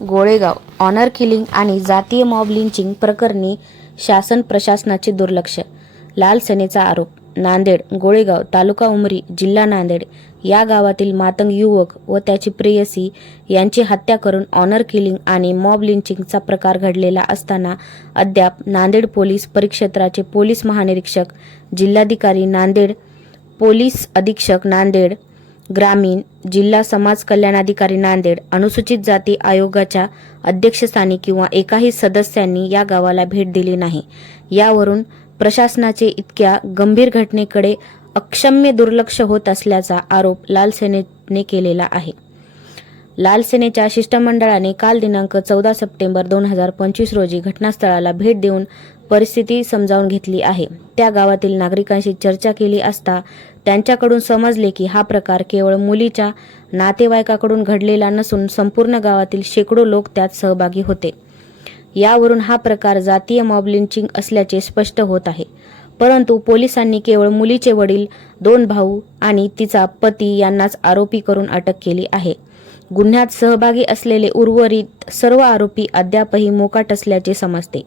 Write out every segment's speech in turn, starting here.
Golegaon honour killing आणि जातीय mob leaching प्रकरणी शासन प्रशासनाचे दुर्लक्ष. लाल सेनेचा आरोप नांदेड गोळेगाव तालुका उमरी जिल्हा नांदेड या गावातील मातंग युवक व त्याची प्रेयसी यांची हत्या करून ऑनर किलिंग आणि मॉब लिंचिंगचा प्रकार घडलेला असताना अद्याप नांदेड पोलीस परिक्षेत्राचे पोलीस महानिरीक्षक जिल्हाधिकारी नांदेड पोलीस अधीक्षक नांदेड ग्रामीण जिल्हा समाज कल्याणाधिकारी नांदेड अनुसूचित जाती आयोगाच्या अध्यक्षस्थानी किंवा एकाही सदस्यांनी या गावाला भेट दिली नाही. यावरून प्रशासनाचे इतक्या गंभीर घटनेकडे अक्षम्य दुर्लक्ष होत असल्याचा आरोप लाल सेनेने केलेला आहे. लाल सेनेच्या शिष्टमंडळाने काल दिनांक चौदा सप्टेंबर दोन हजार पंचवीस रोजी घटनास्थळाला भेट देऊन परिस्थिती समजावून घेतली आहे. त्या गावातील नागरिकांशी चर्चा केली असता त्यांच्याकडून समजले की हा प्रकार केवळ मुलीच्या नातेवाईकाकडून घडलेला नसून संपूर्ण गावातील शेकडो लोक त्यात सहभागी होते. यावरून हा प्रकार जातीय मॉब लिंचिंग असल्याचे स्पष्ट होत आहे. परंतु पोलिसांनी केवळ मुलीचे वडील दोन भाऊ आणि तिचा पती यांनाच आरोपी करून अटक केली आहे. गुन्ह्यात सहभागी असलेले उर्वरित सर्व आरोपी अद्यापही मोकाट असल्याचे समजते.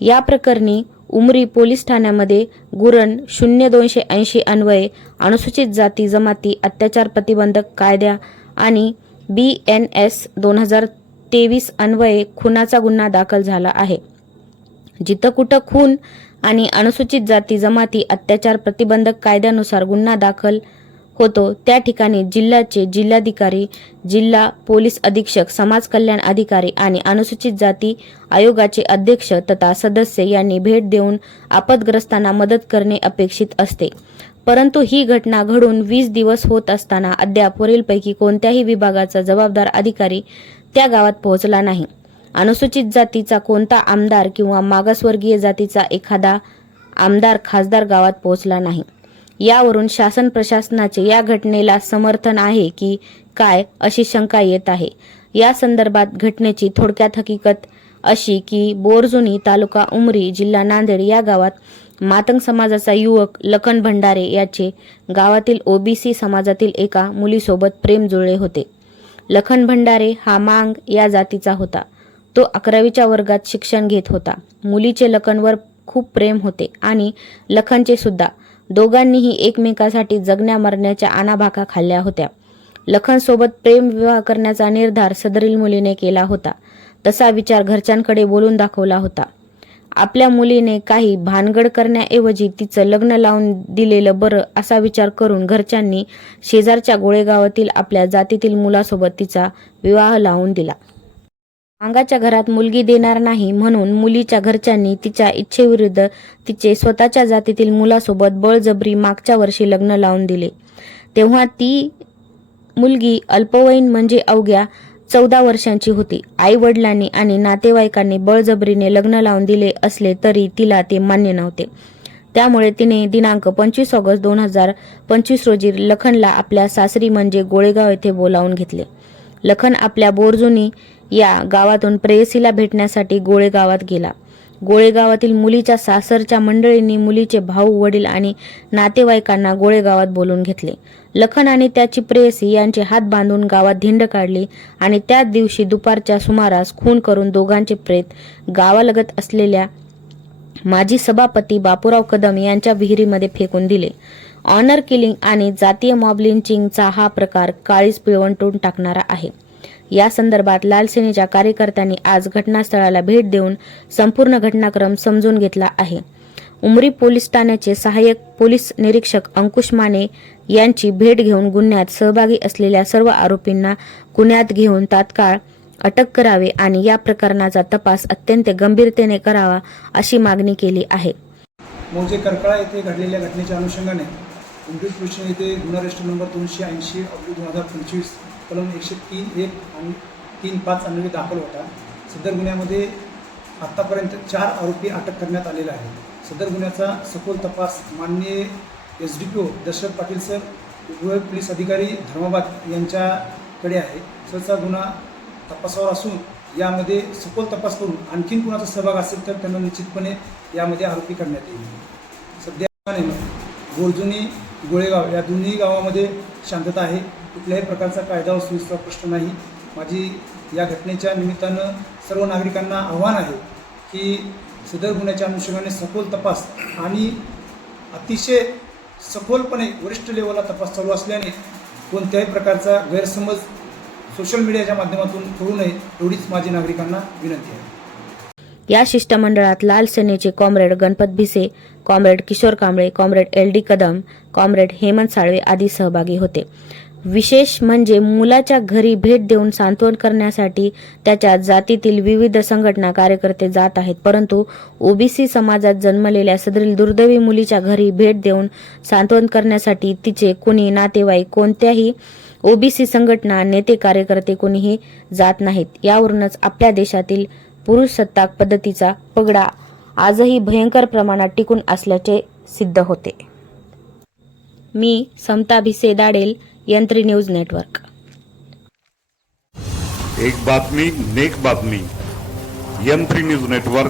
या प्रकरणी उमरी पोलीस ठाण्यामध्ये गुरण शून्य दोनशे ऐंशी अन्वये अनुसूचित जाती जमाती अत्याचार प्रतिबंधक कायद्या आणि बी एन एस दोन हजार तेवीस अन्वये खुनाचा गुन्हा दाखल झाला आहे. जिथं कुठं खून आणि अनुसूचित जाती जमाती अत्याचार प्रतिबंधक कायद्यानुसार गुन्हा दाखल होतो. त्या ठिकाणी जिल्ह्याचे जिल्हाधिकारी जिल्हा पोलीस अधीक्षक समाज कल्याण अधिकारी आणि अनुसूचित जाती आयोगाचे अध्यक्ष तथा सदस्य यांनी भेट देऊन आपदग्रस्तांना मदत करणे अपेक्षित असते. परंतु ही घटना घडून वीस दिवस होत असताना अद्याप वरीलपैकी कोणत्याही विभागाचा जबाबदार अधिकारी त्या गावात पोहोचला नाही. अनुसूचित जातीचा कोणता आमदार किंवा मागासवर्गीय जातीचा एखादा आमदार खासदार गावात पोहोचला नाही. यावरून शासन प्रशासनाचे या घटनेला समर्थन आहे की काय अशी शंका येत आहे. या संदर्भात घटनेची थोडक्यात हकीकत अशी की बोरजुनी तालुका उमरी जिल्हा नांदेड या गावात मातंग समाजाचा युवक लखन भंडारे याचे गावातील ओबीसी समाजातील एका मुलीसोबत प्रेम जुळले होते. लखन भंडारे हा मांग या जातीचा होता. तो अकरावीच्या वर्गात शिक्षण घेत होता. मुलीचे लखनवर खूप प्रेम होते आणि लखनचे सुद्धा दोघांनीही एकमेकासाठी जगण्या मरण्याच्या आणाभाका खाल्ल्या होत्या. लखनसोबत प्रेम विवाह करण्याचा निर्धार सदरील मुलीने केला होता. तसा विचार घरच्यांकडे बोलून दाखवला होता. आपल्या मुलीने काही भानगड करण्याऐवजी तिचं लग्न लावून दिलेलं बरं असा विचार करून घरच्यांनी शेजारच्या गोळेगावातील आपल्या जातीतील मुलासोबत तिचा विवाह लावून दिला. मांगाच्या घरात मुलगी देणार नाही म्हणून मुलीच्या घरच्यांनी तिच्या इच्छेविरुद्ध तिचे स्वतःच्या जातीतील मुलासोबत बळजबरी मागच्या वर्षी लग्न लावून दिले. तेव्हा ती मुलगी अल्पवयीन म्हणजे अवघ्या चौदा वर्षांची होती. आई वडिलांनी आणि नातेवाईकांनी बळजबरीने लग्न लावून दिले असले तरी तिला ते मान्य नव्हते. त्यामुळे तिने दिनांक पंचवीस ऑगस्ट दोन हजार पंचवीस रोजी लखनला आपल्या सासरी म्हणजे गोळेगाव येथे बोलावून घेतले. लखन आपल्या बोरजुनी या गावातून प्रेयसीला भेटण्यासाठी गोळेगावात गेला. गोळेगावातील मुलीच्या सासरच्या मंडळींनी मुलीचे भाऊ वडील आणि नातेवाईकांना गोळेगावात बोलून घेतले. लखन आणि त्याची प्रेयसी यांचे हात बांधून गावात धिंड काढली आणि त्याच दिवशी दुपारच्या सुमारास खून करून दोघांचे प्रेत गावालगत असलेल्या माजी सभापती बापूराव कदम यांच्या विहिरीमध्ये फेकून दिले. ऑनर किलिंग आणि जातीय मॉब लिंचिंगचा हा प्रकार काळीच पिळवंटून टाकणारा आहे. या संदर्भात लाल सेनेच्या कार्यकर्त्यांनी आज घटनास्थळाला भेट देऊन संपूर्ण घटनाक्रम समजून घेतला आहे. उमरी पोलीस ठाण्याचे सहाय्यक पोलीस निरीक्षक अंकुश माने यांची भेट घेऊन गुन्ह्यात सहभागी असलेल्या सर्व आरोपींना गुन्ह्यात घेऊन तात्काळ अटक करावे आणि या प्रकरणाचा तपास अत्यंत गंभीरतेने करावा अशी मागणी केली आहे. मोजे करकळा येथे घडलेल्या घटनेच्या अनुषंगाने उमरी कृष्ण येथे गुन्हा रजिस्टर नंबर दोनशे ऐंशी अगदी दोन हजार पंचवीस कलम एकशे तीन एक आणि तीन पाच अन्वये दाखल होता सदर गुन्ह्यामध्ये आत्तापर्यंत चार आरोपी अटक करण्यात आलेला आहे सदर गुन्ह्याचा सखोल तपास माननीय S D P O Dashrath Patil sir उपविभाग पोलीस अधिकारी धर्माबाद यांच्याकडे आहे. सरचा गुन्हा तपासावर असून यामध्ये सखोल तपास करून आणखीन कुणाचा सहभाग असेल तर त्यांना निश्चितपणे यामध्ये आरोपी करण्यात येईल. सध्या गोरजुनी गोळेगाव या दोन्ही गावामध्ये शांतता आहे. कुठल्याही प्रकारचा कायदा व सुव्यवस्था प्रश्न नाही. माझी या घटनेच्या निमित्तानं सर्व नागरिकांना आव्हान आहे की सदर गुन्ह्याच्या अनुषंगाने सखोल तपास आणि अतिशय सखोलपणे वरिष्ठ लेवलला तपास चालू असल्याने कोणत्याही प्रकारचा गैरसमज सोशल मीडियाच्या माध्यमातून करू नये एवढीच माझी नागरिकांना विनंती आहे. या शिष्टमंडळात लाल सेनेचे comrade Ganpat Bhise comrade Kishor Kamble comrade L D Kadam comrade Hemant Salve आदी सहभागी होते. विशेष म्हणजे मुलाच्या घरी भेट देऊन सांत्वन करण्यासाठी त्याच्या जातीतील विविध संघटना कार्यकर्ते जात आहेत परंतु ओबीसी समाजात जन्मलेल्या सदरील दुर्दैवी मुलीच्या घरी भेट देऊन सांत्वन करण्यासाठी तिचे कोणी नातेवाईक कोणत्याही ओबीसी संघटना नेते कार्यकर्ते कोणीही जात नाहीत. यावरूनच आपल्या देशातील पुरुष सत्ताक पद्धतीचा पगडा आजही भयंकर प्रमाणात टिकून असल्याचे सिद्ध होते. मी समता भिसे दाडेल यंत्री न्यूज नेटवर्क. एक बातमी नेक बातमी. Yantri news network.